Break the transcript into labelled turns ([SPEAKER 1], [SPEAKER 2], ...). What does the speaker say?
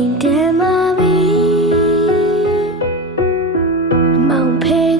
[SPEAKER 1] အိမ်ထဲမှာပဲမောင်ဖေး